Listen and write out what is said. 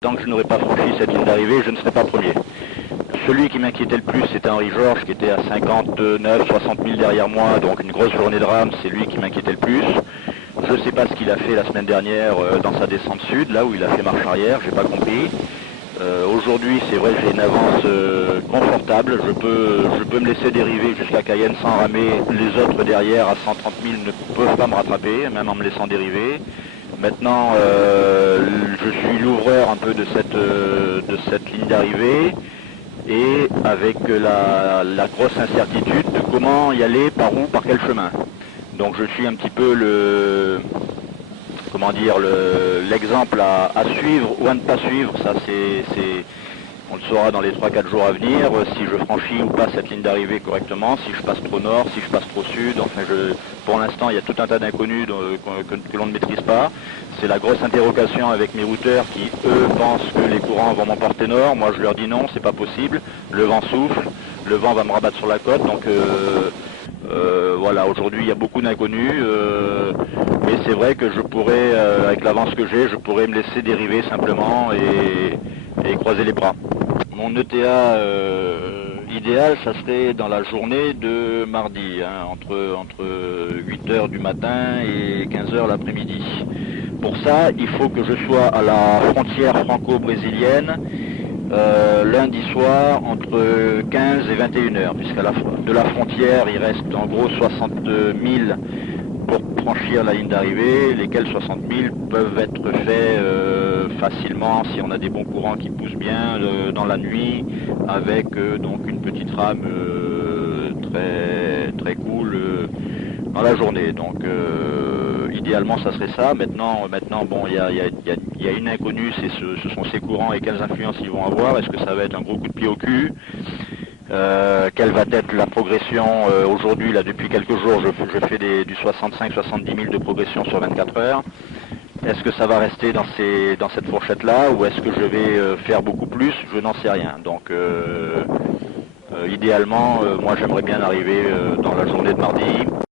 Tant que je n'aurais pas franchi cette ligne d'arrivée, je ne serais pas premier. Celui qui m'inquiétait le plus, c'était Henri Georges, qui était à 59, 60 000 derrière moi, donc une grosse journée de rame, c'est lui qui m'inquiétait le plus. Je ne sais pas ce qu'il a fait la semaine dernière dans sa descente sud, là où il a fait marche arrière, j'ai pas compris. Aujourd'hui, c'est vrai que j'ai une avance confortable, je peux me laisser dériver jusqu'à Cayenne sans ramer. Les autres derrière, à 130 000, ne peuvent pas me rattraper, même en me laissant dériver. Maintenant, je suis l'ouvreur un peu de cette ligne d'arrivée et avec la grosse incertitude de comment y aller, par où, par quel chemin. Donc je suis un petit peu l'exemple à suivre ou à ne pas suivre. Ça, on le saura dans les 3-4 jours à venir, si je franchis ou pas cette ligne d'arrivée correctement, si je passe trop nord, si je passe trop sud. Enfin, pour l'instant, il y a tout un tas d'inconnus que l'on ne maîtrise pas. C'est la grosse interrogation avec mes routeurs qui, eux, pensent que les courants vont m'emporter nord. Moi, je leur dis non, c'est pas possible. Le vent souffle, le vent va me rabattre sur la côte. Donc, voilà, aujourd'hui, il y a beaucoup d'inconnus. Mais c'est vrai que je pourrais, avec l'avance que j'ai, je pourrais me laisser dériver simplement et croiser les bras. Mon ETA idéal, ça serait dans la journée de mardi, hein, entre 8h du matin et 15h l'après-midi. Pour ça, il faut que je sois à la frontière franco-brésilienne lundi soir entre 15 et 21h, puisqu'à de la frontière, il reste en gros 60 000 pour franchir la ligne d'arrivée, lesquels 60 000 peuvent être faits facilement si on a des bons courants qui poussent bien dans la nuit, avec donc une petite rame très cool dans la journée. Donc idéalement ça serait ça. Maintenant bon, il y a une inconnue, ce sont ces courants et quelles influences ils vont avoir. Est-ce que ça va être un gros coup de pied au cul? Quelle va être la progression aujourd'hui, là depuis quelques jours, je fais du 65-70 000 de progression sur 24 heures. Est-ce que ça va rester dans cette fourchette-là ou est-ce que je vais faire beaucoup plus? Je n'en sais rien. Donc idéalement, moi j'aimerais bien arriver dans la journée de mardi.